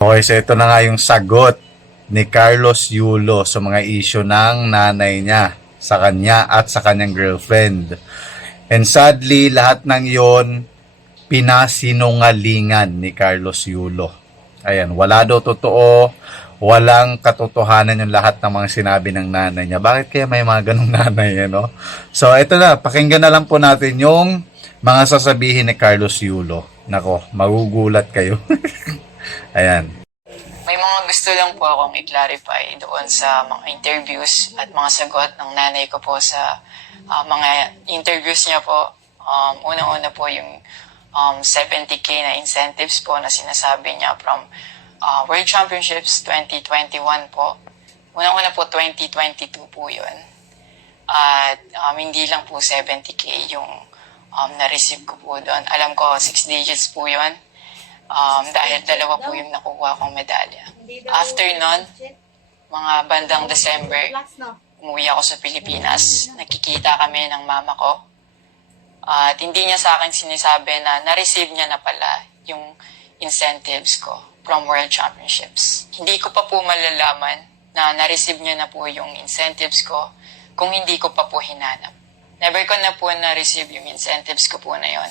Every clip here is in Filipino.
Okay, so ito na nga yung sagot ni Carlos Yulo sa mga issue ng nanay niya sa kanya at sa kanyang girlfriend. And sadly, lahat ng yon pinasinungalingan ni Carlos Yulo. Ayan, wala daw totoo, walang katotohanan yung lahat ng mga sinabi ng nanay niya. Bakit kaya may mga ganong nanay, ano? So, ito na, pakinggan na lang po natin yung mga sasabihin ni Carlos Yulo. Nako, magugulat kayo. Ayan. May mga gusto lang po akong i-clarify doon sa mga interviews at mga sagot ng nanay ko po sa ah, mga interviews niya po. Um, Unang-una po yung um, 70k na incentives po na sinasabi niya from ah, World Championships 2021 po. Unang-una po 2022 po yun. At um, hindi lang po 70k yung um, na-receive ko po doon. Alam ko 6 digits po yun. Um, dahil dalawa po yung nakuha kong medalya. After nun, mga bandang December, umuwi ako sa Pilipinas. Nakikita kami ng mama ko. At hindi niya sa akin sinisabi na na-receive niya na pala yung incentives ko from World Championships. Hindi ko pa po malalaman na na-receive niya na po yung incentives ko kung hindi ko pa po hinanap. Never ko na po na-receive yung incentives ko po na yon.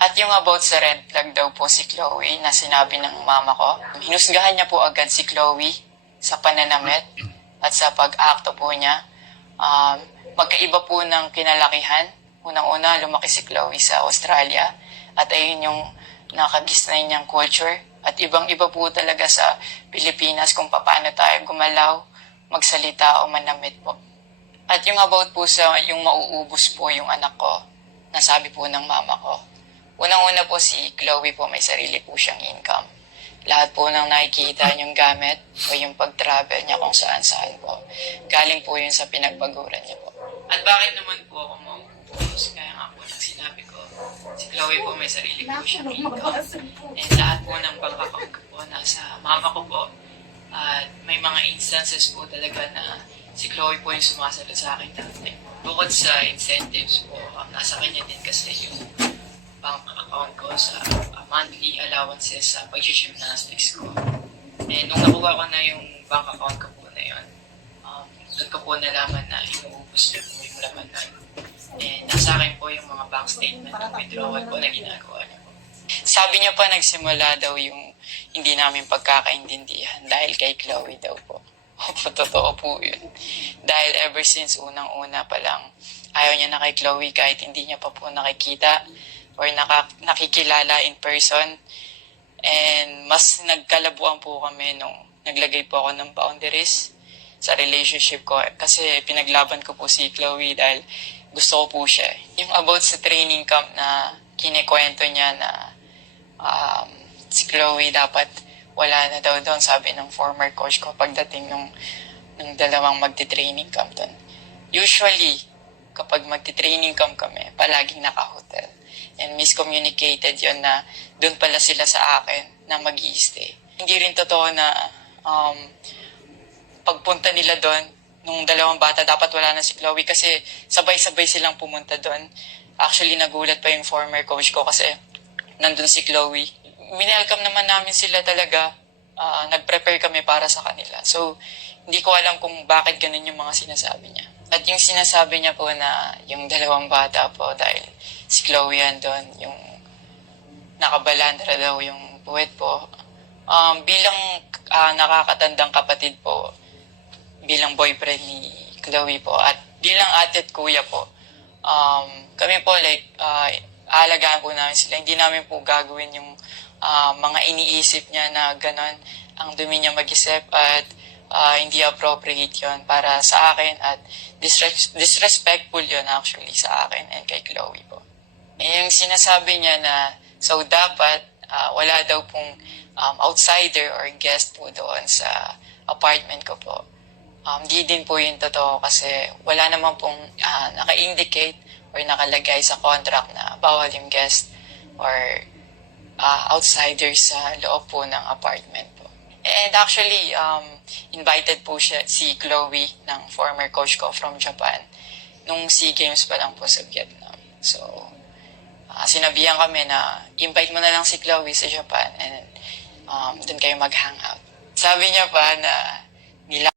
At yung about sa red flag daw po si Chloe na sinabi ng mama ko, hinusgahan niya po agad si Chloe sa pananamit at sa pag-acto po niya. Um, magkaiba po ng kinalakihan. Unang-una, lumaki si Chloe sa Australia at ayun yung nakagisnay niyang culture. At ibang-iba po talaga sa Pilipinas kung paano tayo gumalaw, magsalita o manamit po. At yung about po sa yung mauubos po yung anak ko, nasabi po ng mama ko. Unang-una po si Chloe po may sarili po siyang income. Lahat po ng nakikita niyong gamit o yung pag-travel niya kung saan-saan po. Galing po yun sa pinagbaguran niya po. At bakit naman po ako mauubos? Kaya nga po nang sinabi ko, si Chloe po may sarili po siyang income. And lahat po ng ko po nasa mama ko po. At may mga instances po talaga na si Chloe po yung sumasalo sa akin dati. Bukod sa incentives po, um, nasa kanya din kasi yung bank account ko sa uh, monthly allowances sa pag-gymnastics ko. And nung nakuha ko na yung bank account ko po na yun, um, doon ko po nalaman na inuubos niya po yung laman na yun. And nasa akin po yung mga bank statement at withdrawal po na ginagawa niya po. Sabi niya pa nagsimula daw yung hindi namin pagkakaintindihan dahil kay Chloe daw po. Opo, totoo po yun. Dahil ever since unang-una pa lang, ayaw niya na kay Chloe kahit hindi niya pa po nakikita or naka, nakikilala in person. And mas nagkalabuan po kami nung naglagay po ako ng boundaries sa relationship ko. Kasi pinaglaban ko po si Chloe dahil gusto ko po siya. Yung about sa training camp na kinikwento niya na um, si Chloe dapat wala na daw doon, sabi ng former coach ko pagdating nung, nung dalawang magti-training camp doon. Usually, kapag magti-training camp kami, palaging naka-hotel. And miscommunicated yon na doon pala sila sa akin na mag stay Hindi rin totoo na um, pagpunta nila doon, nung dalawang bata, dapat wala na si Chloe kasi sabay-sabay silang pumunta doon. Actually, nagulat pa yung former coach ko kasi nandun si Chloe. Minelcome naman namin sila talaga. Ah, nag-prepare kami para sa kanila. So, hindi ko alam kung bakit ganun yung mga sinasabi niya. At yung sinasabi niya po na yung dalawang bata po dahil si Chloe doon, yung nakabalandra daw yung puwet po. Um, bilang ah, nakakatandang kapatid po, bilang boyfriend ni Chloe po, at bilang ate at kuya po, um, kami po like, uh, aalagaan po namin sila. Hindi namin po gagawin yung ah, mga iniisip niya na ganon ang dumi niya mag-isip at ah, hindi appropriate yon para sa akin at disres- disrespectful yon actually sa akin and kay Chloe po. Eh, yung sinasabi niya na so dapat ah, wala daw pong um, outsider or guest po doon sa apartment ko po. um, di din po yung totoo kasi wala naman pong ah, naka-indicate or nakalagay sa contract na bawal yung guest or ah, outsiders sa loob po ng apartment. And actually, um, invited po siya si Chloe ng former coach ko from Japan nung SEA Games pa lang po sa Vietnam. So, ah, sinabihan kami na invite mo na lang si Chloe sa Japan and um, doon kayo mag-hangout. Sabi niya pa na nila